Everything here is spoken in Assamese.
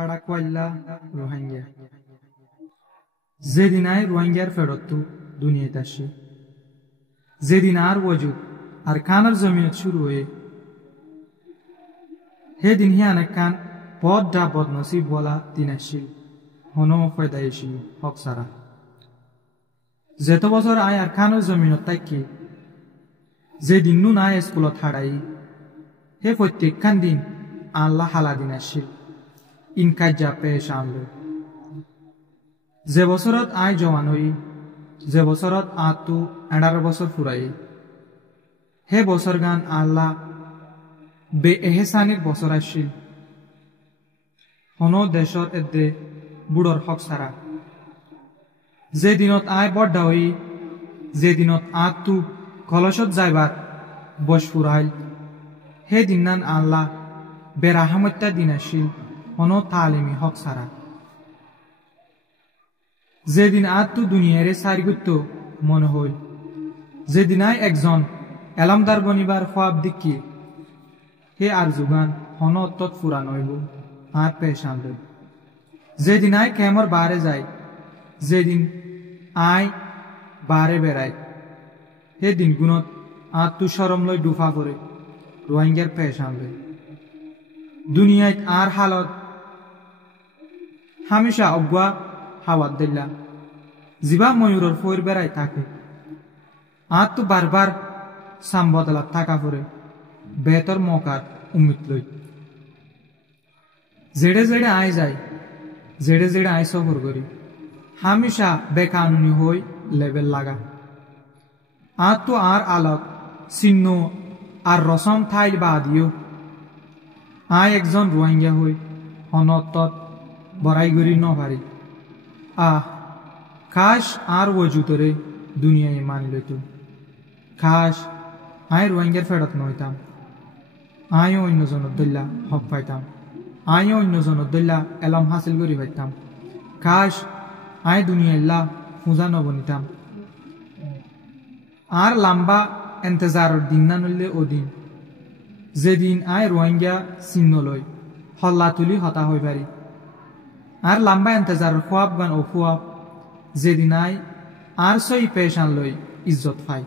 Parakwalla Rohingya. Zedinay Rohingya fedottu duniyaya tashi. Zedinar vujud arkanar zaminat shuru hoye. He din hi anakan bod da bod nasib wala dinashil. Hono faydayishi hoksara. Zeto bosor ay arkanar zaminat takki. Zedin nun ay eskulot harai. He fottekkan din Allah hala dinashil. In kajja pesh amlo. Ze bosorot ay jawanoi. Ze bosorot atu 18 বছর ফুরাই হে বছরগান আল্লাহ বে এহসানির বছর আসিল হনো দেশত এদে বুড়র হক সারা যে দিনত আয় বড়া হই যে দিনত আতু কলশত যাইবার বস ফুরাইল হে দিনান আল্লাহ বে রাহমতটা দিন আসিল হনো তালিমি হক সারা যে দিন আতু দুনিয়ারে সারিগুত্ত মনে হইল যেদিনাই একজন এলামদার বনিবার খোয়াব দেখি হে আর যুগান হন অত্যত ফুরান হইব আর পেশান লই যেদিনাই কেমর বারে যায় যেদিন আই বারে বেড়াই হে দিন গুণত আত্মু সরম লই ডুফা করে রোহিঙ্গার পেশান লই দুনিয়ায় আর হালত হামেশা অজ্ঞা হাওয়াত দিল্লা জিবা ময়ূরের ফৈর বেড়াই থাকে আত্মু বারবার সাম্বদলা থাকা পরে বেতর মৌকার উম্মিত লই জেড়ে জেড়ে আয় যায় জেড়ে জেড়ে আয় সফর করি হামেশা বেকানুনি হই লেভেল লাগা আত্মু আর আলোক চিহ্ন আর রসম থাইল বা দিও আয় একজন রোহিঙ্গা হই হনতত বড়াই করি নপারি খাস আর ওজুতরে দুনিয়ায় মানি লইত খাস আয় রোহিঙ্গার ফেরত নইতাম আয়ও অন্যজনের দল্লা হক পাইতাম আয়ও অন্যজনের দল্লা এলম হাসিল করি পাইতাম খাস আয় দুনিয়াল্লা খুঁজা নবনিতাম আর লম্বা এন্তজারের দিন না নইলে ও দিন যেদিন আয় রোহিঙ্গা চিহ্ন লই হল্লা তুলি হতা হই পারি আর লম্বা এন্তজারের খোয়াব গান ও খোয়াব যেদিন আয় আর সই পেশান লই ইজ্জত পাই